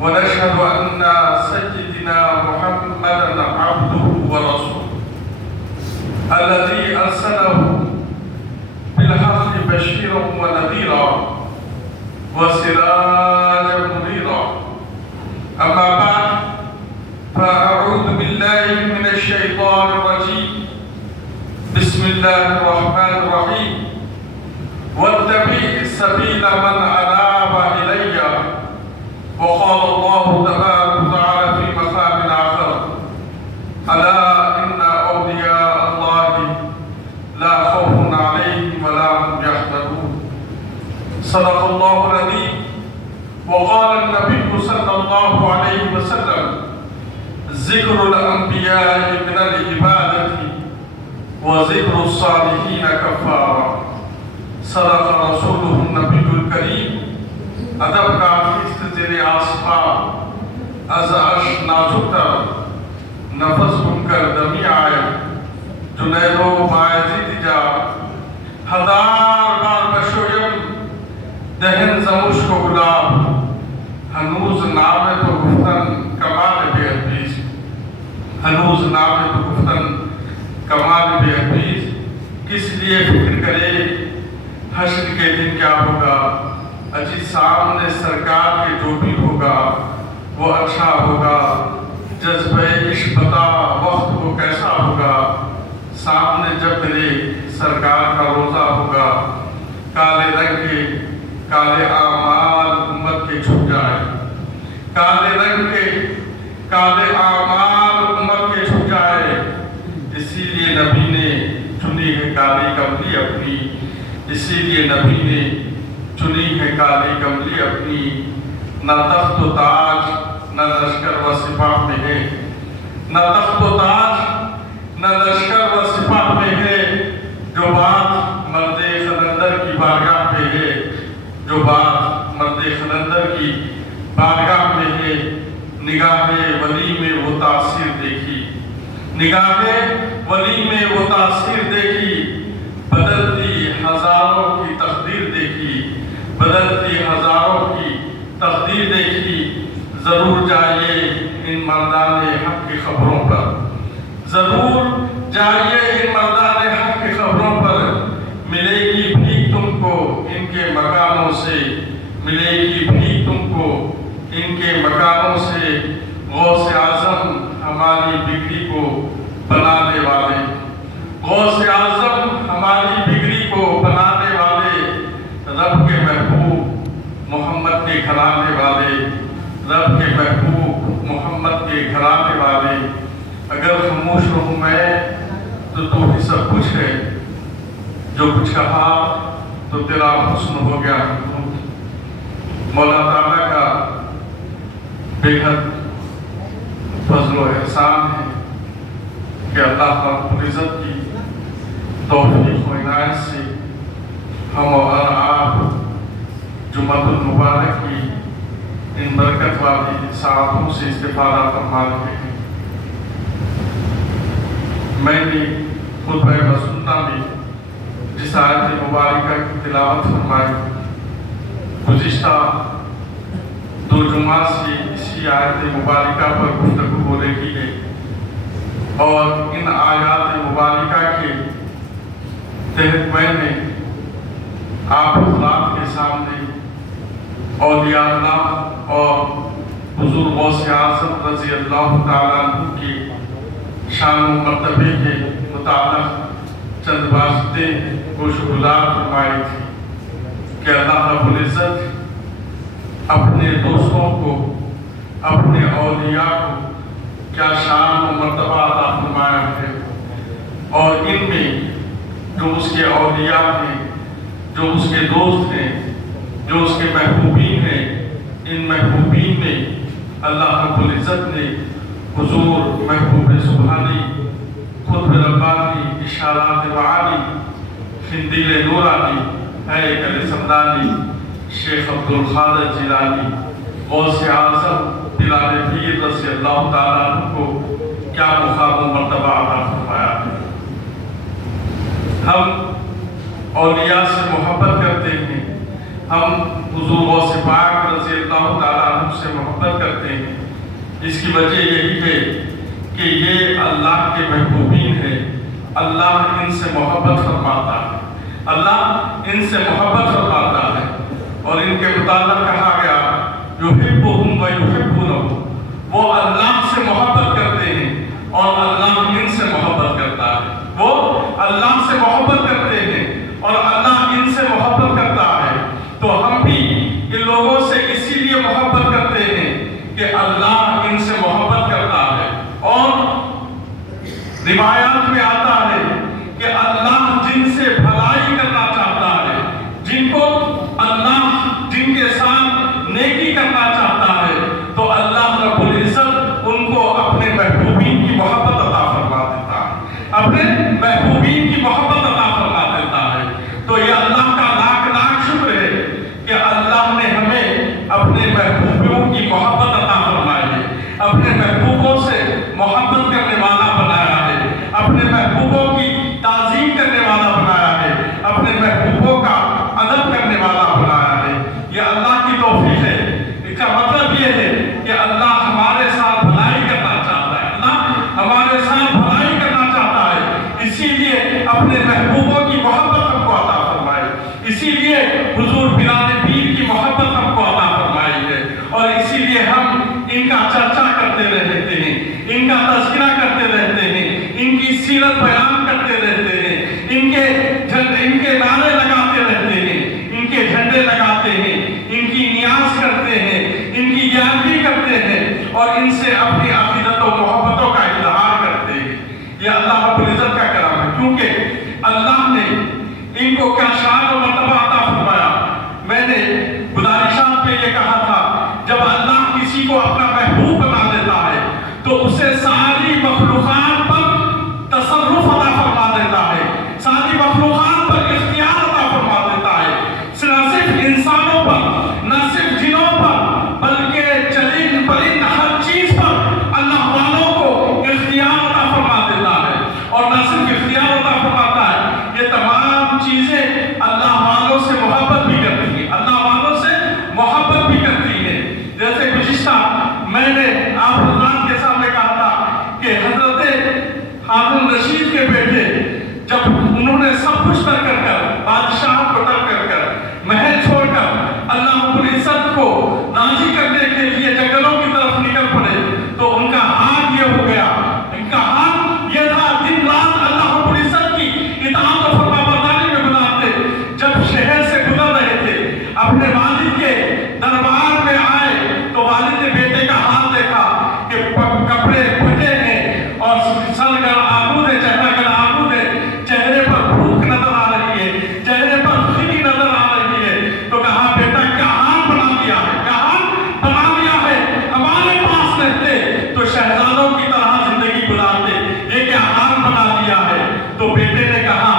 ونشهد أن سيدنا محمدا عبده ورسوله الذي أرسله بالحق بشيرا ونذيرا وسراجا منيرا. أما بعد، فأعوذ بالله من الشيطان الرجيم. بسم الله الرحمن الرحيم. واتبع سبيل من أناب إلي. وقال الله تبارك وتعالى في مقام آخر: ألا إن أولياء الله لا خوف عليهم ولا هم يحزنون. صدق الله العظيم. وقال النبي صلى الله عليه وسلم: ذكر الأنبياء من العبادة وذكر الصالحين كفارة. صدق رسوله النبي الكريم. ادب کا خیست زیر آسمان از عرش نازکتر نفس بن کر دمی آئے جنید و باعزی جا ہزار بار بشویم دہن زموش کو گلاب ہنوز نام تو گفتن کمال بے حبیز. ہنوز نام تو گفتن کمال بے حبیز. کس لیے فکر کرے حشر کے دن کیا ہوگا؟ اجی سامنے سرکار کے جو بھی ہوگا وہ اچھا ہوگا. جذبہ عشق بتا وقت وہ کیسا ہوگا؟ سامنے جب میرے سرکار کا روزہ ہوگا. کالے رنگ کے کالے اعمال امت کے چھپ جائے. کالے رنگ کے کالے اعمال امت کے چھپ جائے. اسی لیے نبی نے چنی ہے کالی کملی اپنی. اسی لیے نبی نے چنی ہے کالی کملی اپنی. نہ تخت و تاج نہ لشکر و سپاہ میں ہے. نہ تخت و تاج نہ لشکر و سپاہ میں ہے. جو بات مرد خنندر کی بارگاہ میں ہے. جو بات مرد خنندر کی بارگاہ میں ہے. نگاہ ولی میں وہ تاثیر دیکھی. نگاہ ولی میں وہ تاثیر دیکھی. بدلتی ہزاروں کی تقدیر دیکھی. بدلتی ہزاروں کی تقدیر دیکھی. ضرور جائیے ان مردان حق کی خبروں پر. ضرور جائیے ان مردان حق کی خبروں پر. ملے گی بھی تم کو ان کے مکانوں سے. ملے گی بھی تم کو ان کے مکانوں سے. غوث اعظم ہماری بگڑی کو بنانے والے. غوث اعظم ہماری بگڑی کو بنانے والے. رب کے محبوب محمد کے گھرانے والے. رب کے محبوب محمد کے گھرانے والے. اگر خاموش رہوں میں تو ہی سب کچھ ہے. جو کچھ کہا تو تیرا حسن ہو گیا. مولا تعالیٰ کا بے حد فضل و احسان ہے کہ اللہ رب العزت کی توفیق و عنایت سے ہم اور آپ جمعۃ المبارک کی ان برکت والی ساعتوں سے استفادہ فرما رہے ہیں. میں نے خطبہ مسنہ میں جس آیت مبارکہ کی تلاوت فرمائی گزشتہ 2 جمعہ سے اسی آیت مبارکہ پر گفتگو ہو رہی ہے. اور ان آیات مبارکہ کے تحت میں نے آپ حضرات کے سامنے اولیاء اللہ اور حضور غوث اعظم رضی اللہ تعالیٰ عنہ کی شان و مرتبے کے متعلق چند باتیں گوشگزار فرمائی تھی کہ اللہ رب العزت اپنے دوستوں کو اپنے اولیاء کو کیا شان و مرتبہ عطا فرمایا ہے. اور ان میں جو اس کے اولیاء ہیں, جو اس کے دوست ہیں, جو اس کے محبوبین ہیں, ان محبوبین میں اللہ رب العزت نے حضور محبوب سبحانی, خطب ربانی, اشارات معانی, خندیل نورانی, ہیکل سمدانی, شیخ عبدالقادر جیلانی, غوث اعظم بلال پیر رضی اللہ تعالیٰ عنہ کو کیا مقام و مرتبہ عطا فرمایا ہے. ہم اولیاء سے محبت کرتے ہیں, ہم حضور غوث پاک رضی اللہ تعالیٰ عنہ سے محبت کرتے اس کی وجہ یہی ہے کہ یہ اللہ کے محبوبین ہیں، اللہ ان سے محبت فرماتا ہے، اللہ ان سے محبت فرماتا ہے، اور ان کے متعلق کہا گیا یحبہم و یحبونہ، وہ اللہ سے محبت کرتے ہیں اور اللہ ان سے محبت کرتا ہے، وہ اللہ سے محبت کرتے ہیں اور اللہ ان سے محبت کرتا ہے۔ تو ہم بھی ان لوگوں سے اسی لیے محبت کرتے ہیں کہ اللہ ان سے محبت کرتا ہے، اور روایات میں آتا ہے کہ اللہ جن سے بھلائی کرنا چاہتا ہے، جن کو اللہ جن کے ساتھ نیکی کرنا چاہتا ہے، تو اللہ رب العزت ان کو اپنے محبوبین کی محبت عطا فرما دیتا ہے، اپنے محبوبین کی محبت عطا فرما دیتا ہے۔ تو یہ اللہ کا لاکھ لاکھ شکر ہے کہ اللہ نے ہمیں اپنے محبوبوں کی محبت عطا فرمائی ہے، اپنے محبوبوں سے محبت کرنے والا بنایا ہے، اپنے محبوبوں کی تعظیم کرنے والا بنایا ہے، اپنے محبوبوں کا ادب کرنے والا بنایا ہے۔ یہ اللہ کی توفیق ہے۔ اس کا مطلب یہ ہے کہ اللہ ہمارے ساتھ بھلائی کرنا چاہتا ہے، اللہ ہمارے ساتھ بھلائی کرنا چاہتا ہے، اسی لیے اپنے محبوبوں کی محبت ہم کو عطا فرمائی، اسی لیے حضور بلال پیر کی محبت ہم کو عطا فرمائی ہے، اور اسی لیے ہم ان کا چرچا کرتے رہتے ہیں، ان کا تذکرہ کرتے رہتے ہیں، ان کی سیرت بیان کرتے رہتے ہیں، ان کے نعرے لگاتے رہتے ہیں، ان کے جھنڈے لگاتے ہیں، ان کی نیاز کرتے ہیں، ان کی یادگیری کرتے ہیں، اور ان سے اپنی عقیدت و محبتوں کا اظہار کرتے ہیں۔ یہ اللہ رب العزت کا کرم ہے، کیونکہ اللہ نے ان کو کیا شان و مرتبہ عطا فرمایا۔ میں نے گزارشات میں یہ کہا تھا، جب اللہ کسی کو اپنا محبوب بنا دیتا ہے تو اسے ساری مخلوقات پر تصرف عطا فرما دیتا ہے، ساری مخلوقات پر اختیار عطا فرما دیتا ہے، نہ صرف انسانوں پر، نہ صرف جنوں پر، بلکہ چرند پرند ہر چیز پر اللہ والوں کو اختیار عطا فرما دیتا ہے، اور نہ صرف اختیار عطا فرماتا ہے، یہ تمام چیزیں اللہ والوں سے محبت بھی کرتی ہیں، اللہ والوں سے محبت بھی کرتی ہیں۔ جیسے گزشتہ میں نے آپ حضرات کے سامنے کہا تھا کہ حضرت ہارون رشید کے بیٹے جب انہوں نے سب کچھ ترک کر بادشاہ کو ترک کر محل چھوڑ کر اللہ رب العزت کو راضی کرنے کے لیے جنگلوں کی طرف نکل پڑے، تو ان کا حال یہ ہو گیا، ان کا حال یہ تھا، دن رات اللہ رب العزت کی اطاعت و فرما برداری میں گزارتے۔ جب شہر سے گزر رہے تھے، اپنے والد کے دربار میں آئے تو والد نے بیٹے کا حال دیکھا کہ کپڑے پھٹے ہیں اور سر گر آلود ہے، چہرہ گر آلود ہے، چہرے پر بھوک نظر آ رہی ہے، چہرے پر خلی نظر آ رہی ہے، تو کہا بیٹا کیا حال بنا دیا ہے، کیا حال بنا دیا ہے، ہمارے پاس رہتے تو شہزادوں کی طرح زندگی گزارتے، یہ کیا حال بنا دیا ہے۔ تو بیٹے نے کہا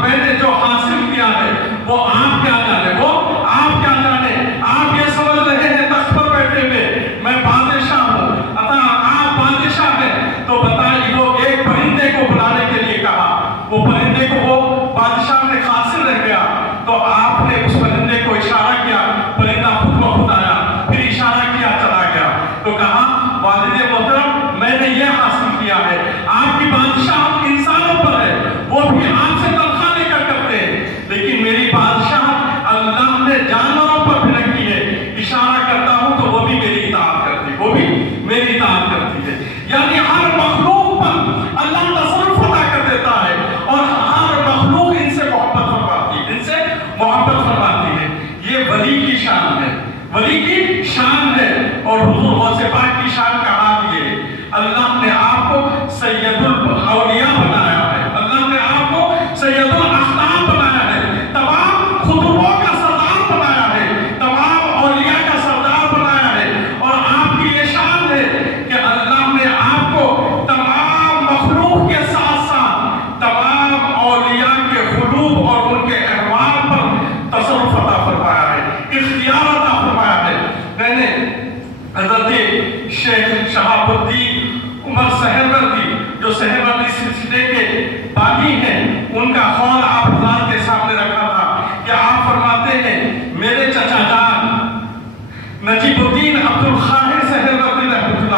میں نے جو حاصل کیا ہے وہ آپ کیا جانے، وہ آپ کیا جانے، آپ یہ سمجھ رہے ہیں تخت پر بیٹھے ہوئے میں بادشاہ ہوں، آپ بادشاہ ہیں، تو بتائیے وہ ایک پرندے کو بلانے کے لیے کہا، وہ پرندے کو وہ بادشاہ نے حاصل رہ گیا، تو آپ نے اس پرندے کو اشارہ کیا، پرندہ خود بخود آیا، پھر اشارہ کیا چلا گیا، تو کہا والد محترم میں نے یہ حاصل کیا ہے، آپ کی بادشاہ انسانوں پر ہے، وہ بھی آپ سے تنخواہ لے کر کرتے ہیں، لیکن میری بادشاہ اللہ نے جانوروں پر بھی رکھی ہے، اشارہ کرتا ہوں تو وہ بھی میری اطاعت کرتی ہے، وہ بھی میری اطاعت کرتی ہے۔ یعنی ہر مخلوق پر اللہ تصرف عطا کر دیتا ہے، اور ہر مخلوق ان سے محبت فرماتی ہے، ان سے محبت فرماتی ہے۔ یہ ولی کی شان ہے، ولی کی شان ہے، اور حضور غوث پاک کی شان کا حال یہ ہے، اللہ نے آپ کو سید الاولیاء بنایا ہے، اللہ نے آپ کو سید الاخلاق بنایا ہے، تمام خطبوں کا سردار بنایا ہے، تمام اولیاء کا سردار بنایا ہے، اور آپ کی یہ شان ہے کہ اللہ نے آپ کو تمام مخلوق کے ساتھ ساتھ تمام اولیاء کے قلوب اور ان کے احوال پر تصرف عطا فرمایا ہے، اختیار عطا فرمایا ہے۔ میں نے حضرت شیخ شہاب الدین عمر سہروردی جو سہروردی سلسلے کے بانی ہیں، ان کا قول آپ حضرات کے سامنے رکھا تھا کہ آپ فرماتے ہیں میرے چچا جان نجیب الدین عبد القاہر سہروردی رحمۃ اللہ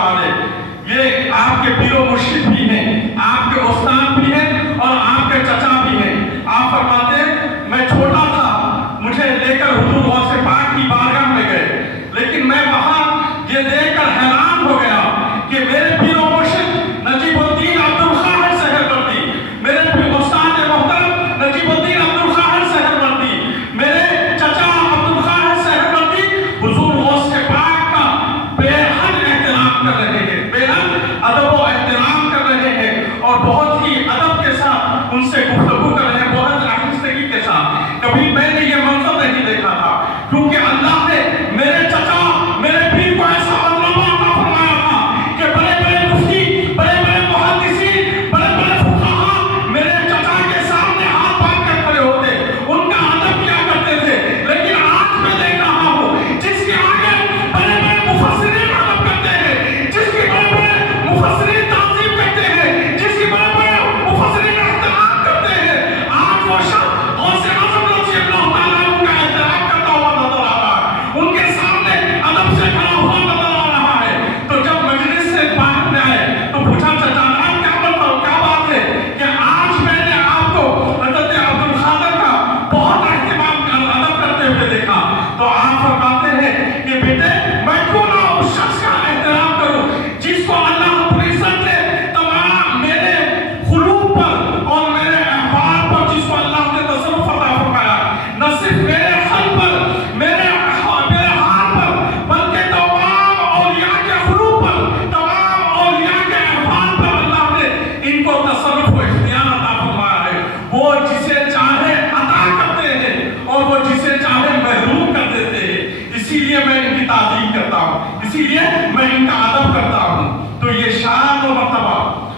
اسی لیے میں ان کا ادب کرتا ہوں. تو یہ شان و مرتبہ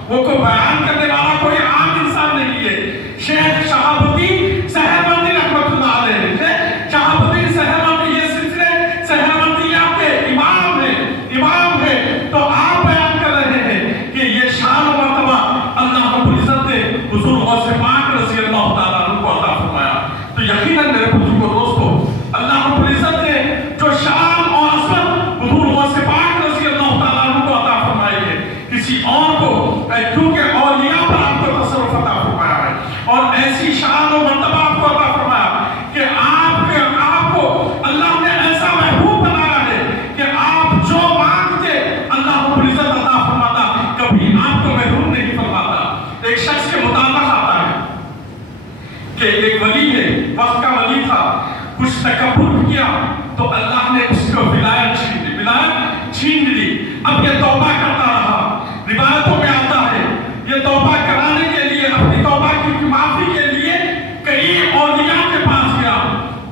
وہ کو بیان کرنے والا کوئی عام انسان نہیں ہے. شیخ شہاب الدین سہروردی رحمۃ اللہ علیہ، شہاب الدین سہروردی یہ سلسلے سہروردیات کے امام ہیں. تو آپ بیان کر رہے ہیں کہ یہ شان و مرتبہ اللہ رب العزت نے حضور غوث پاک رضی اللہ تعالیٰ عنہ کو عطا فرمایا. تو یقیناً میرے بزرگوں دوستو، اللہ رب العزت نے جو شان اور عظمت حضور غوث پاک رضی اللہ تعالیٰ عنہ کو عطا فرمائی ہے، کسی اور کو کیونکہ اولیاء پر آپ کو تصرف عطا فرمایا ہے اور ایسی شان و مرتبہ آپ کو عطا فرمایا کہ آپ کو اللہ نے ایسا محبوب بنایا ہے کہ آپ جو مانگتے اللہ رب العزت عطا فرماتا، کبھی آپ کو محروم نہیں فرماتا. ایک شخص کے مطابق آتا ہے کہ ایک ولی ہے، وقت کا ولی تھا، کچھ تکبر کیا تو اللہ نے اس کو ولایت چھین لی. اب یہ توبہ کرتا رہا. روایتوں میں آتا ہے یہ توبہ کرانے کے لیے، اپنی توبہ کی معافی کے لیے کئی اولیاء کے پاس گیا.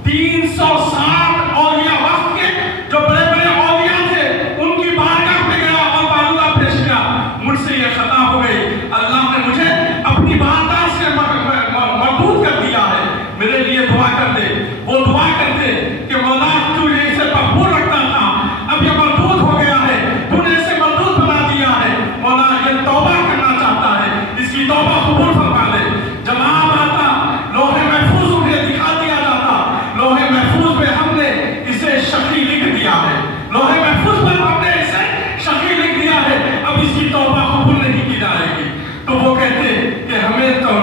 360 اولیاء وقت کے جو بڑے بڑے اولیاء تھے ان کی بارگاہ میں گیا اور معاملہ پیش کیا. مجھ سے یہ خطا ہو گئی، اللہ نے مجھے اپنی بارگاہ سے مردود کر دیا ہے، میرے لیے دعا کر دے. وہ دعا کرتے کہ مولا تو اسے مقبول رکھتا تھا، اب یہ مردود ہو گیا ہے، تو نے اسے مردود بنا دیا ہے، مولا یہ توبہ کرنا چاہتا ہے، اس کی توبہ قبول فرما لے. جواب آتا، لوح محفوظ انہیں دکھا دیا جاتا. لوح محفوظ میں ہم نے اسے شقی لکھ دیا ہے، لوح محفوظ پر ہم نے اسے شقی لکھ دیا ہے، اب اس کی توبہ قبول نہیں کی جائے گی. تو وہ کہتے کہ ہمیں تو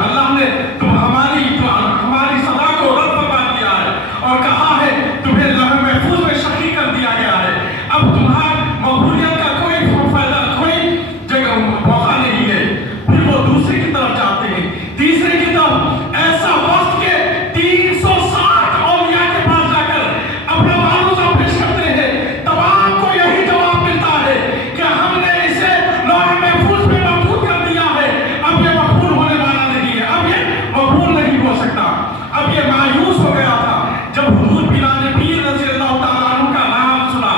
اللہ نے ہماری صدا کو رد فرما دیا ہے اور کہا ہے تمہیں لوح محفوظ میں شقی کر دیا گیا ہے، اب تمہاری مقبولیت کا کوئی فائدہ، کوئی جگہ موقع نہیں ہے. پھر وہ دوسرے کی طرف جاتے ہیں، تیسرے کی طرف. ایسا وقت کے 360 اولیاء کے پاس جا کر اپنا معروضہ پیش کرتے ہیں. تمام کو یہی جواب ملتا ہے کہ ہم نے اسے لوح محفوظ میں مقبول کر دیا ہے، اب یہ مقبول ہونے والا نہیں ہے، اب یہ مقبول نہیں ہو سکتا. اب یہ مایوس ہو گیا تھا جب حضور بلال پیر رضی اللہ تعالیٰ عنہ کا نام سنا،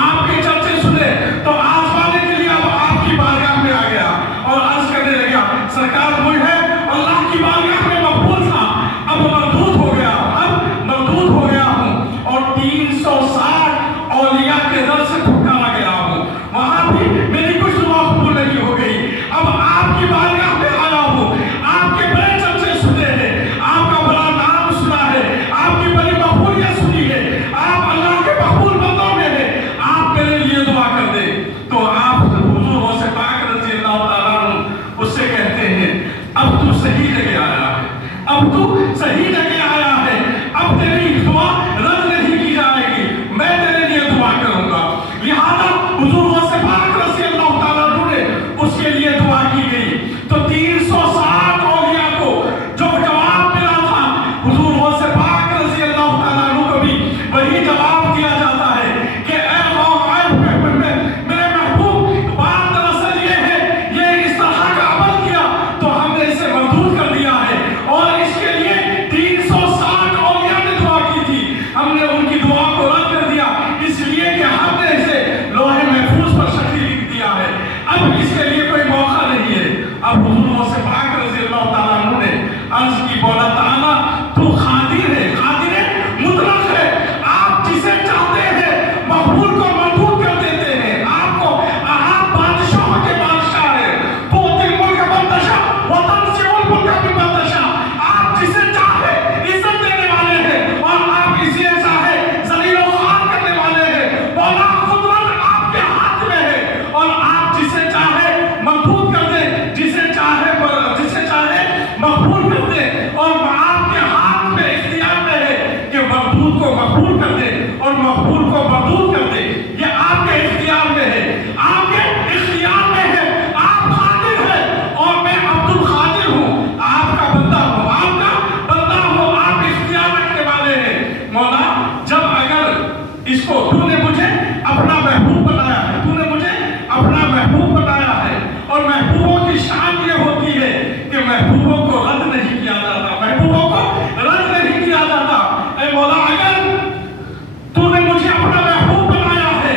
آپ کے چرچے سنے تو آزمانے کے لیے اب آپ کی بارگاہ میں آ گیا اور عرض کرنے لگا، سرکار مجھے اللہ کی بارگاہ میں مقبول تھا، اب مردود ہو گیا ہوں اور 360 اولیاء کے در سے پھٹکارا گیا ہوں، وہاں بھی میری کچھ دعا قبول نہیں ہو گئی. اب آپ کی بارگاہ میں آیا ہوں، آپ کے بڑے چرچے سنے ہیں، آپ کا بڑا نام سنا ہے، آپ کی بڑی مقبولیت سنی ہے، آپ اللہ کے مقبول بندوں میں ہیں، آپ میرے لیے دعا کر دیں. تو آپ حضور غوث پاک رضی اللہ تعالیٰ عنہ اس سے کہتے ہیں اب تو صحیح جگہ آیا ہے، اب تو صحیح جگہ آیا ہے، اب تیری دعا رد نہیں کی جائے گی، میں تیرے لیے دعا کروں گا. لہذا حضور غوث پاک رضی اللہ تعالیٰ عنہ نے اس کے لیے دعا کی گئی. تو 360 اولیاء کو جو جواب ملا تھا حضور غوث پاک رضی اللہ تعالیٰ عنہ کو بھی وہی جواب دیا جاتا ہے کہ میرے محبوب، بات دراصل یہ ہے یہ اس طرح کا عمل کیا تو ہم نے اسے مردود کر دیا ہے اور اس کے لیے 360 اولیاء نے دعا کی تھی، ہم نے ان کی دعا کو رد کر دیا اس لیے کہ ہم نے اسے لوح محفوظ پر شقی لکھ دیا ہے، اب اس کے لیے کوئی موقع نہیں ہے. اب حضور غوث پاک رضی اللہ تعالیٰ عنہ نے عرض کی، مولا تعالیٰ تو قادر ہے مطلق ہے، آپ جسے چاہتے ہیں مقبول کو مردود کر دیتے ہیں. آپ بادشاہوں کے بادشاہ ہیں، تو دل ملک منتشا وطن سے ملک بھی منتشا، آپ جسے چاہے عزت دینے والے ہیں اور آپ اسے چاہے ذلیل و خوار کرنے والے ہیں. مولا قدرت آپ کے ہاتھ میں ہے اور آپ جسے چاہے مردود کر دیں، جسے چاہے مقبول کر دے، اور آپ کے ہاتھ میں اختیار میں ہے کہ مردود کو مقبول کر دے اور مقبول کو مردود کر دے. یہ آپ کے اختیار میں ہے، آپ کے اختیار میں ہے. آپ قادر ہیں اور میں عبد القادر ہوں، آپ کا بندہ ہوں، آپ اختیار رکھنے والے ہیں. مولا جب اگر اس کو تو نے مجھے اپنا محبوب بنایا ہے، اور محبوبوں کی شان یہ ہوتی ہے کہ محبوبوں کو رد نہیں کیا جاتا. اے مولا اگر تو نے مجھے اپنا محبوب بنایا ہے